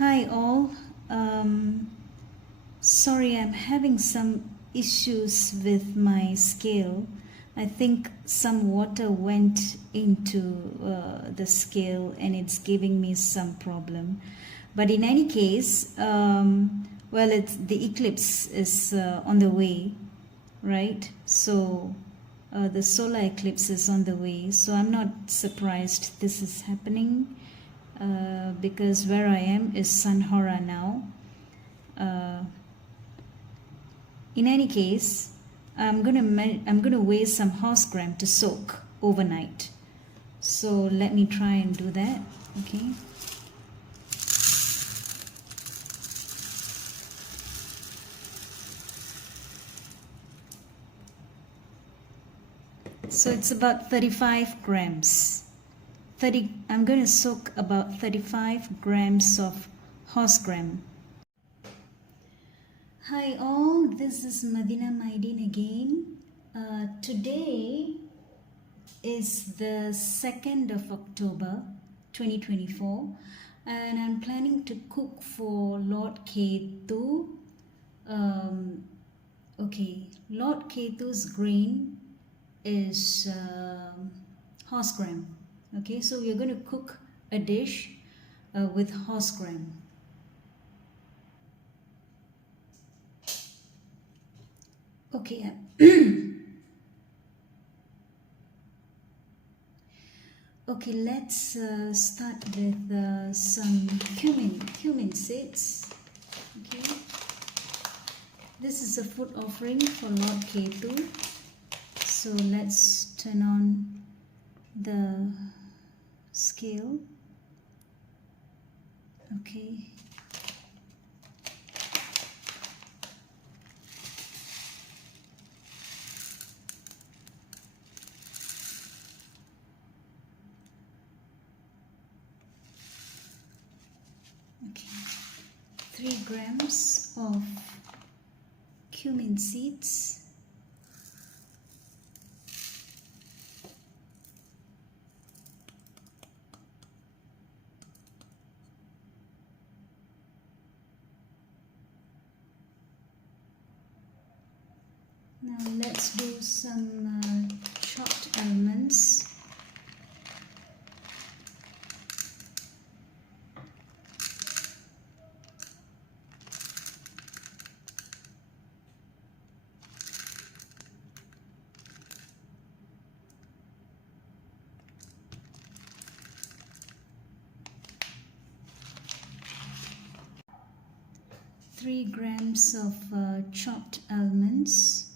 Hi all. Sorry, I'm having some issues with my scale. I think some water went into the scale and it's giving me some problem. But in any case, well, the eclipse is on the way, right? So the solar eclipse is on the way. So I'm not surprised this is happening. Because where I am is Sanhora now. In any case, I'm gonna weigh some horse gram to soak overnight. So let me try and do that. Okay. So it's about 35 grams. I'm going to soak about 35 grams of horse gram. Hi all, this is Madina Maideen again. Today is the 2nd of October 2024 and I'm planning to cook for Lord Ketu. Lord Ketu's grain is horse gram. Okay, so we're going to cook a dish with horse gram. Okay. Okay, let's start with some cumin seeds. Okay, this is a food offering for Lord Ketu. So let's turn on the scale. Okay. Okay. 3 grams of cumin seeds. Now let's do some chopped almonds. Three grams of chopped almonds.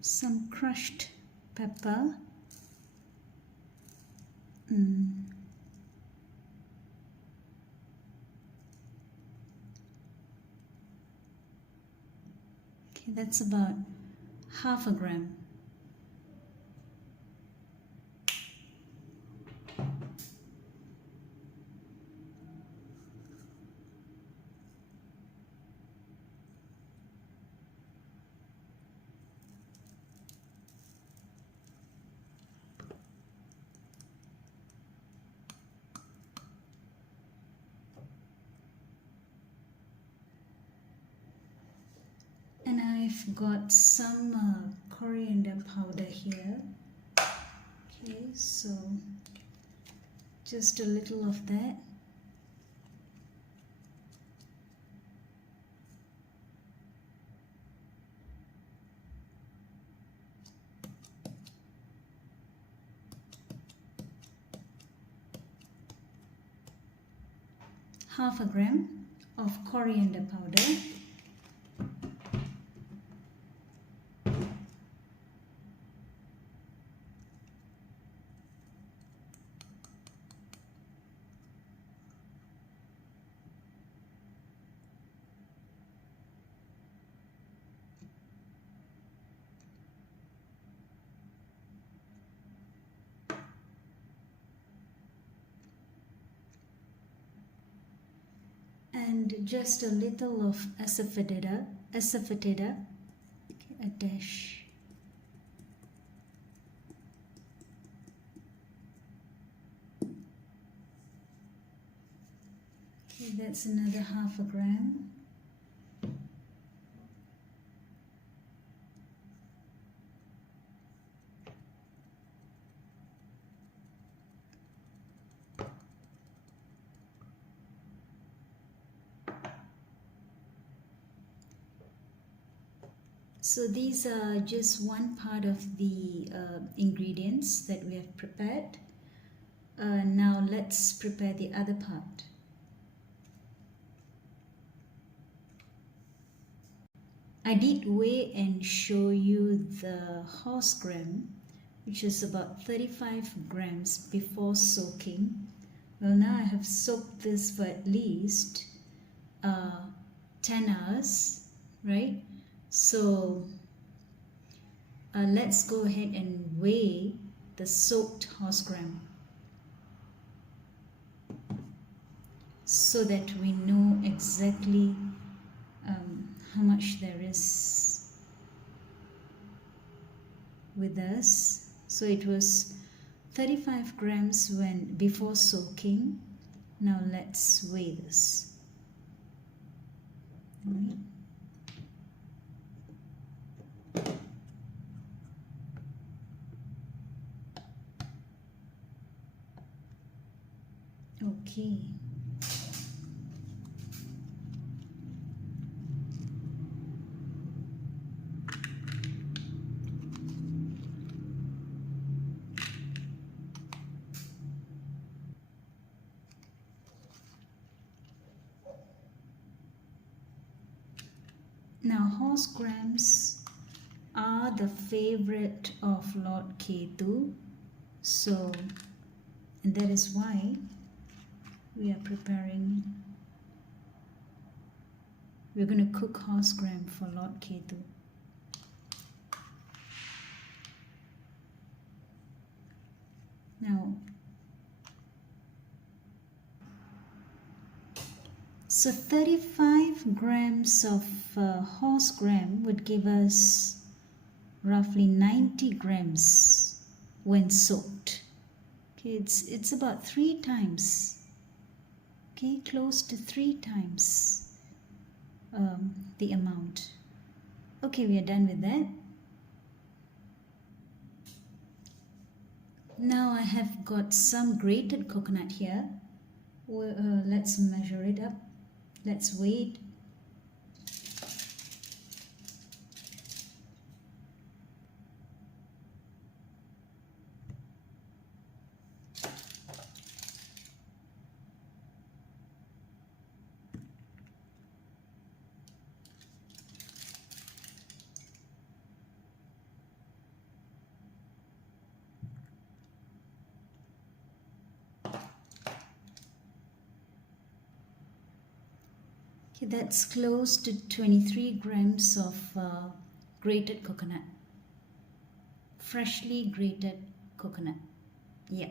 Some crushed pepper. Okay, that's about half a gram. And I've got some coriander powder here. Okay, so just a little of that. Half a gram of coriander powder. And just a little of asafoetida, okay, a dash. Okay, that's another half a gram. So these are just one part of the ingredients that we have prepared. Now let's prepare the other part. I did weigh and show you the horse gram, which is about 35 grams before soaking. Well, now I have soaked this for at least 10 hours, right? So let's go ahead and weigh the soaked horse gram so that we know exactly how much there is with us. So it was 35 grams when before soaking. Now let's weigh this. Okay. Now horse grams are the favorite of Lord Ketu, so and that is why we are preparing. We're going to cook horse gram for Lord Ketu. Now, so 35 grams of horse gram would give us roughly 90 grams when soaked. Okay, it's about 3 times. Okay, close to 3 times the amount. Okay, we are done with that. Now I have got some grated coconut here. Let's measure it up. Let's weigh it. Okay, that's close to 23 grams of grated coconut. Freshly grated coconut. Yeah.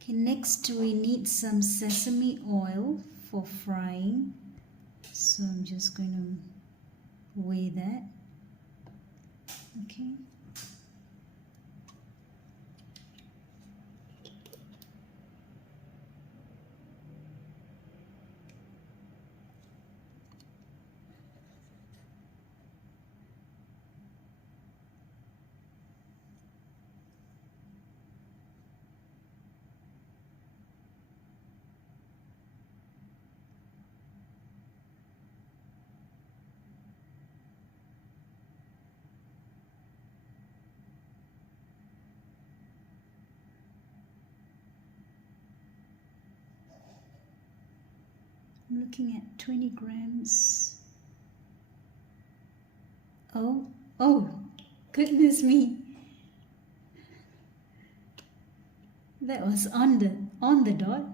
Okay, next we need some sesame oil for frying. So I'm just going to weigh that. Okay. I'm looking at 20 grams. Oh, goodness me. That was on the dot.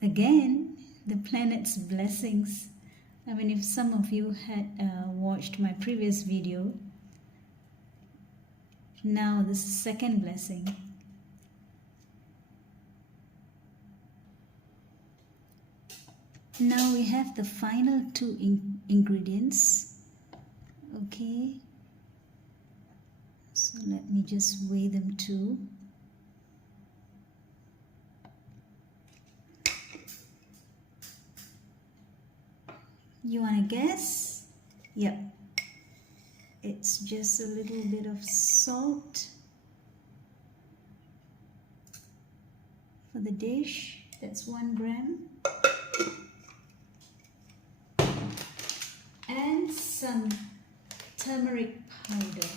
Again, the planet's blessings. I mean, if some of you had watched my previous video, now this is second blessing. Now we have the final 2 ingredients. Okay, so let me just weigh them too. You want to guess? Yep. It's just a little bit of salt for the dish. That's 1 gram. And some turmeric powder.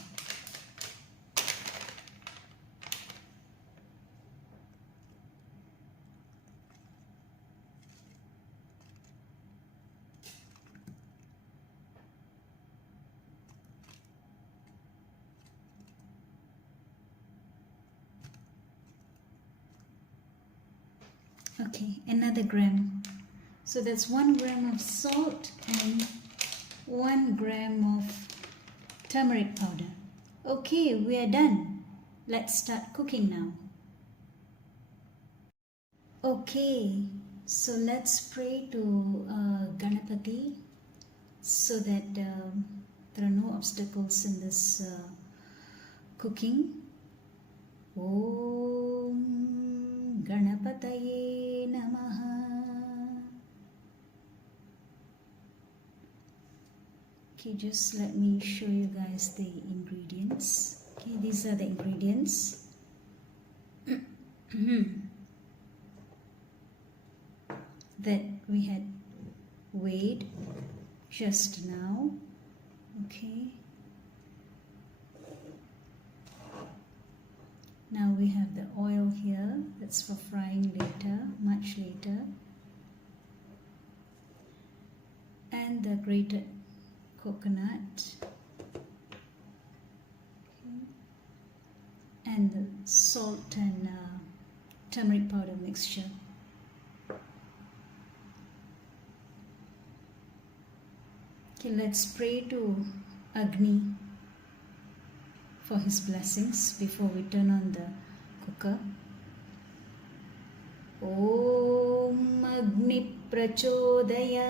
Okay, another gram. So that's 1 gram of salt and 1 gram of turmeric powder. Okay, we are done. Let's start cooking now. Okay, so let's pray to Ganapati so that there are no obstacles in this cooking. Om Ganapataye Namaha. Okay, just let me show you guys the ingredients. Okay, these are the ingredients. That we had weighed just now. Okay. Now we have the oil here. That's for frying later, much later. And the grated coconut. Okay. And the salt and turmeric powder mixture. Okay, let's pray to Agni for his blessings before we turn on the cooker. Om Agni Prachodayat.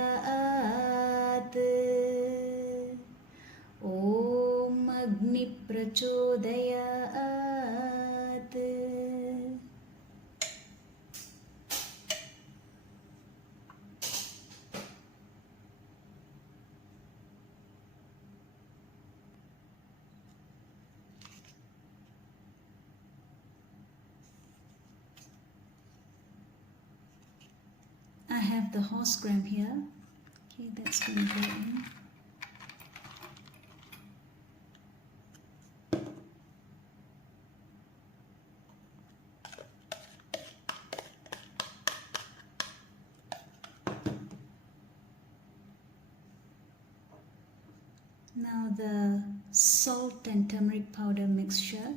Om Agni Prachodayat. I have the horse gram here. Okay, that's going to go in. Now the salt and turmeric powder mixture.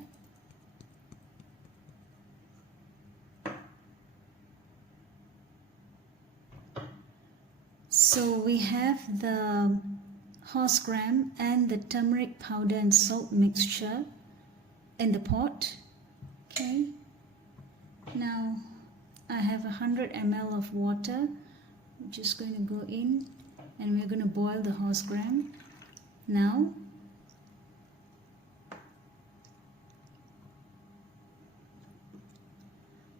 So we have the horse gram and the turmeric powder and salt mixture in the pot. Okay. Now I have 100 ml of water, which is going to go in, and we're going to boil the horse gram now.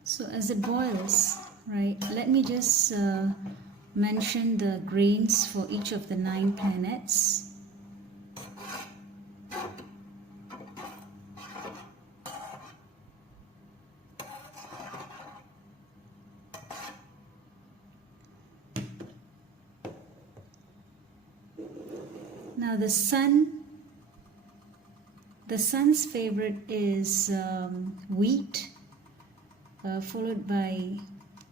So as it boils, right, let me just mention the grains for each of the 9 planets. Now the sun's favorite is wheat, followed by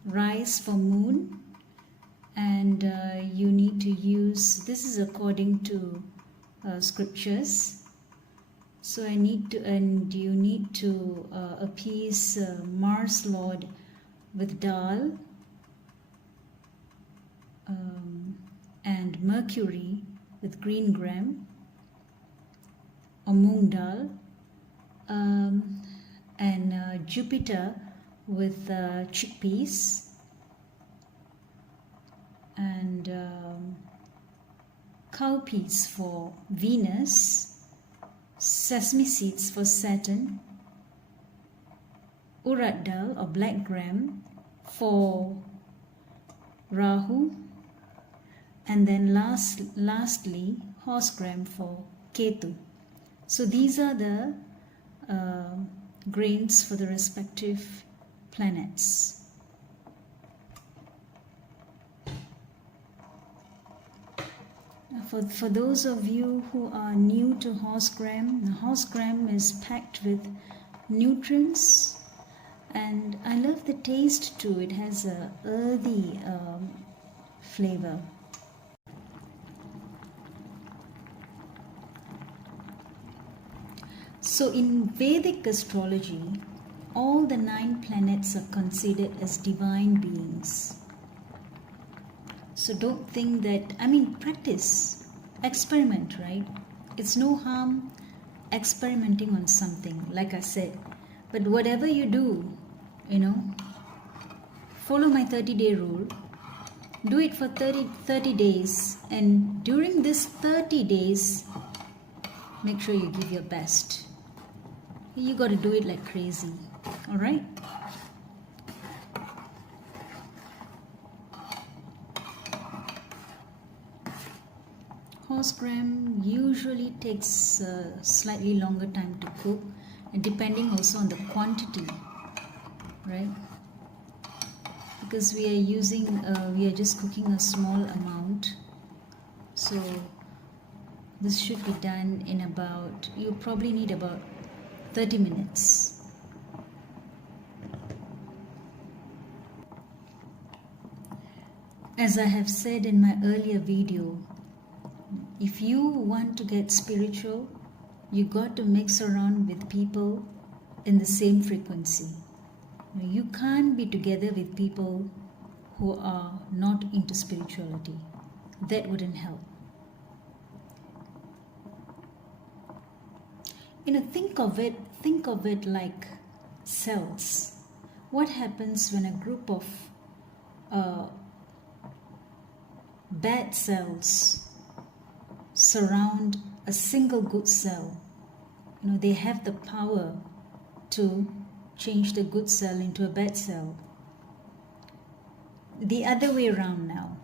rice for moon, and you need to use, this is according to scriptures, so you need to appease Mars Lord with dal, and Mercury with green gram or moong dal, and Jupiter with chickpeas, and cowpeas for Venus, sesame seeds for Saturn, urad dal or black gram for Rahu, and then lastly horsegram for Ketu. So these are the grains for the respective planets. For those of you who are new to horsegram, the horsegram is packed with nutrients, and I love the taste too. It has a earthy flavor. So in Vedic astrology, all the 9 planets are considered as divine beings. So don't think that, practice, experiment, right? It's no harm experimenting on something, like I said. But whatever you do, follow my 30-day rule. Do it for 30 days. And during this 30 days, make sure you give your best. You got to do it like crazy. All right? Horsegram usually takes a slightly longer time to cook, and depending also on the quantity, right? Because we are just cooking a small amount, so this should be done in about, you probably need about 30 minutes. As I have said in my earlier video, if you want to get spiritual, you got to mix around with people in the same frequency. You can't be together with people who are not into spirituality. That wouldn't help. Think of it like cells. What happens when a group of bad cells surround a single good cell? They have the power to change the good cell into a bad cell. The other way around now.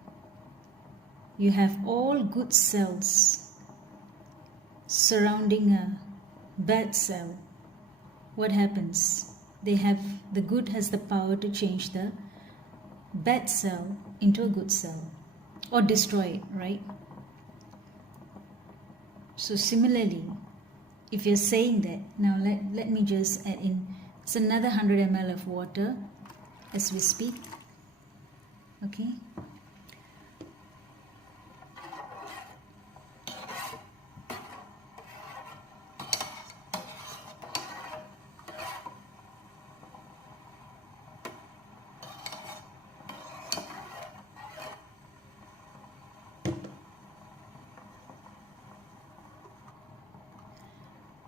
You have all good cells surrounding a bad cell. What happens? The good has the power to change the bad cell into a good cell, or destroy it, right? So similarly, if you're saying that, now let me just add in, it's another 100 ml of water as we speak. Okay.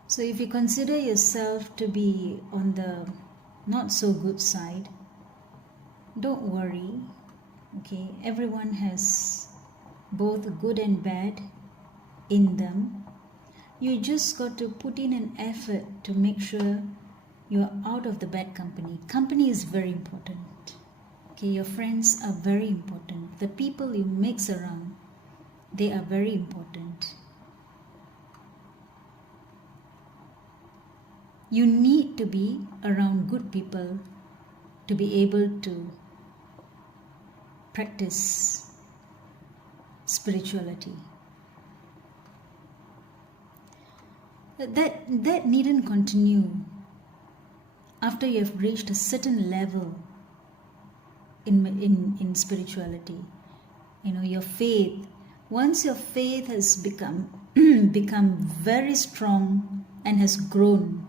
So if you consider yourself to be on the not so good side, don't worry. Okay, everyone has both good and bad in them. You just got to put in an effort to make sure you're out of the bad company. Company is very important. Okay, your friends are very important. The people you mix around, they are very important. You need to be around good people to be able to practice spirituality. That needn't continue after you have reached a certain level in spirituality. Your faith, once your faith has become very strong and has grown,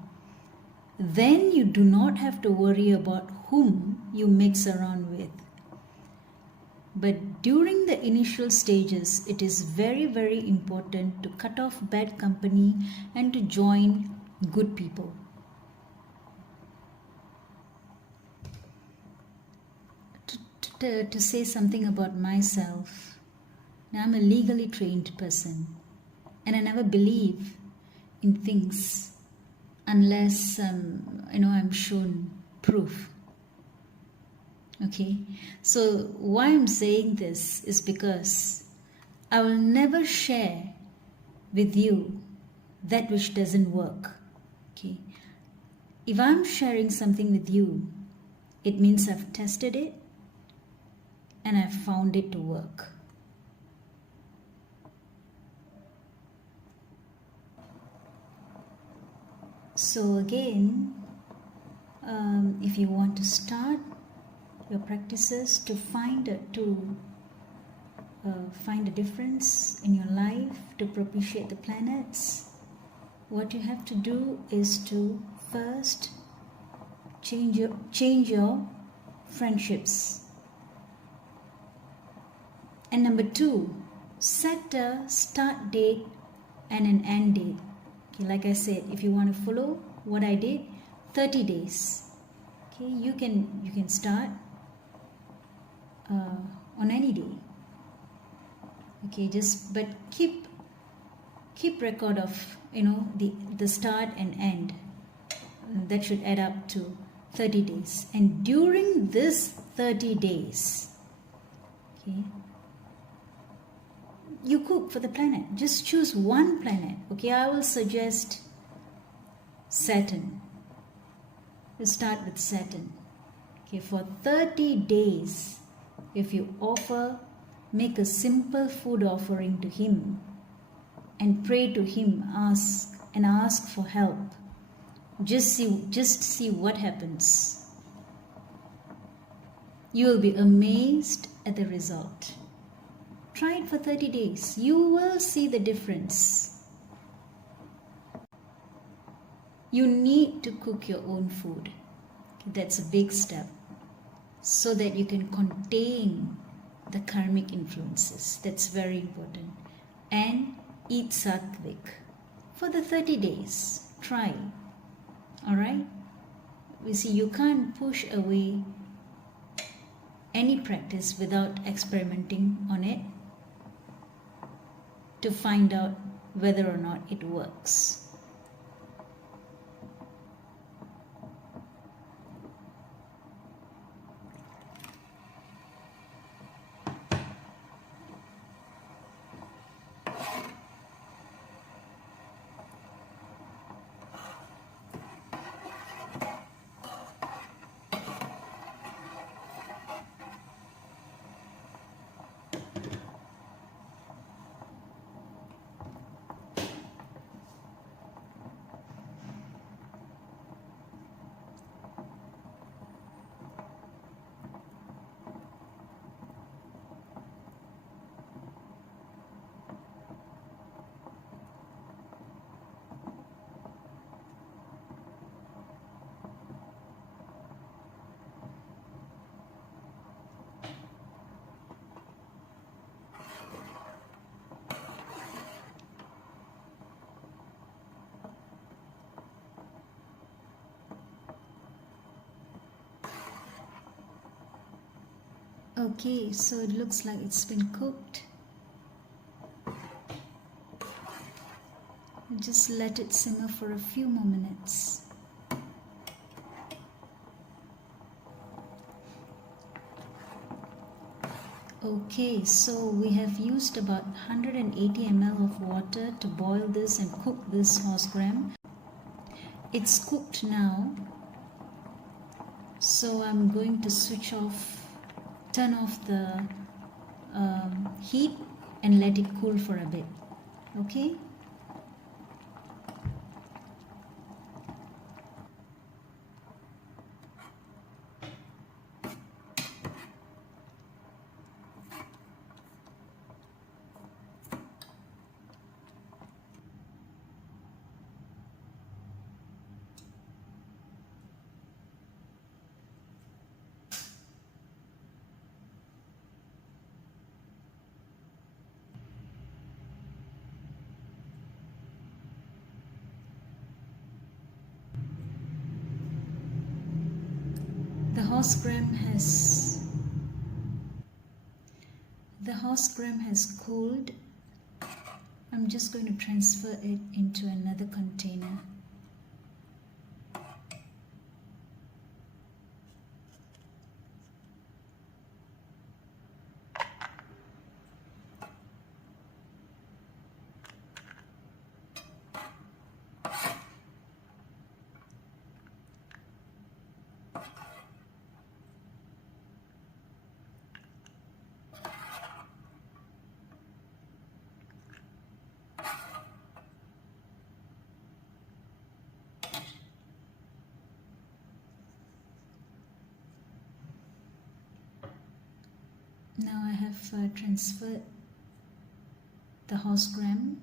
then you do not have to worry about whom you mix around with. But during the initial stages, it is very, very important to cut off bad company and to join good people. To say something about myself, now I'm a legally trained person, and I never believe in things unless I'm shown proof. Okay, so why I'm saying this is because I will never share with you that which doesn't work. Okay. If I'm sharing something with you, it means I've tested it and I've found it to work. So again, if you want to start your practices to find a difference in your life, to propitiate the planets, what you have to do is to first change your friendships. And number 2, set a start date and an end date. Okay, like I said, if you want to follow what I did, 30 days. Okay, you can start on any day. Okay, but keep record of the start and end. That should add up to 30 days. And during this 30 days, okay, you cook for the planet. Just choose one planet. Okay, I will suggest Saturn. You start with Saturn. Okay, for 30 days, if you make a simple food offering to him and pray to him, ask for help. Just see what happens. You will be amazed at the result. Try it for 30 days. You will see the difference. You need to cook your own food. That's a big step, so that you can contain the karmic influences. That's very important. And eat sattvic for the 30 days. Try. Alright? You see, you can't push away any practice without experimenting on it to find out whether or not it works. Okay, so it looks like it's been cooked. Just let it simmer for a few more minutes. Okay, so we have used about 180 ml of water to boil this and cook this horse gram. It's cooked now, so I'm going to turn off the heat and let it cool for a bit. Okay? The horse gram has cooled. I'm just going to transfer it into another container. Now I have transferred the horse gram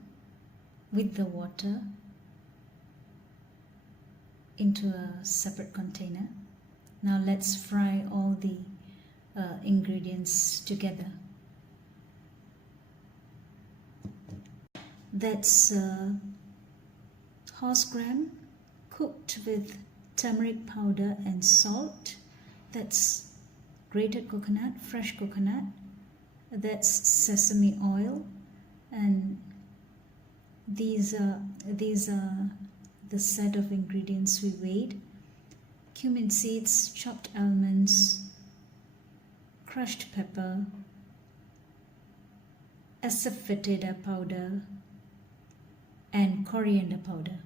with the water into a separate container. Now let's fry all the ingredients together. That's horse gram cooked with turmeric powder and salt. That's grated coconut, fresh coconut. That's sesame oil, and these are the set of ingredients we weighed: cumin seeds, chopped almonds, crushed pepper, asafoetida powder, and coriander powder.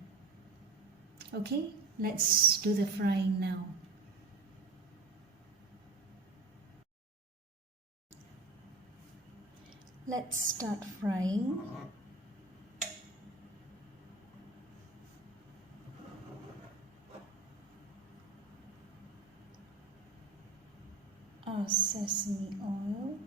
Okay, let's do the frying now. Let's start frying. Our sesame oil.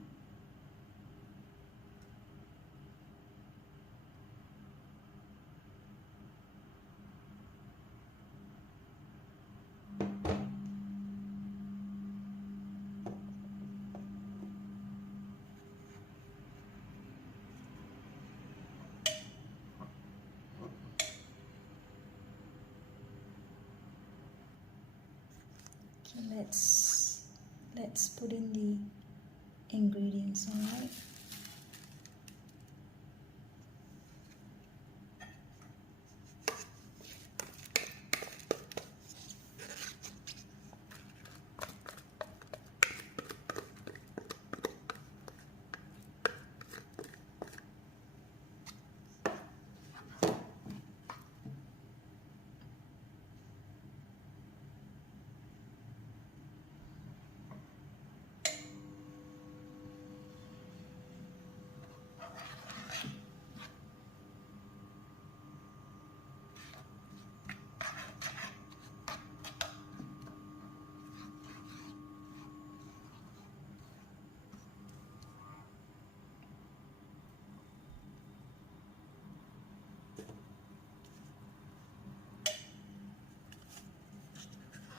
Let's put in the ingredients, all right?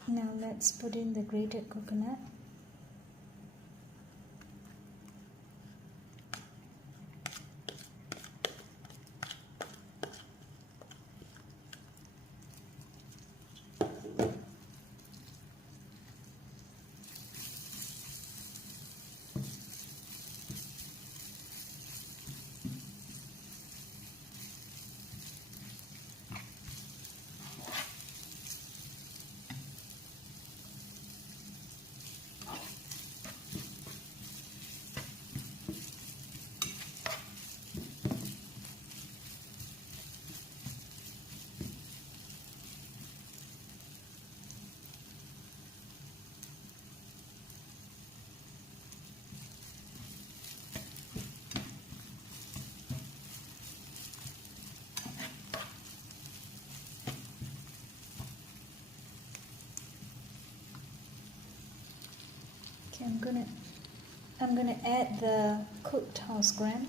Now let's put in the grated coconut. Okay, I'm gonna add the cooked horse gram.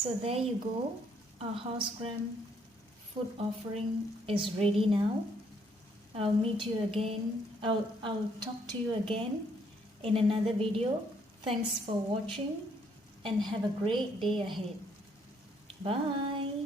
So there you go. Our horse gram food offering is ready now. I'll meet you again. I'll talk to you again in another video. Thanks for watching and have a great day ahead. Bye.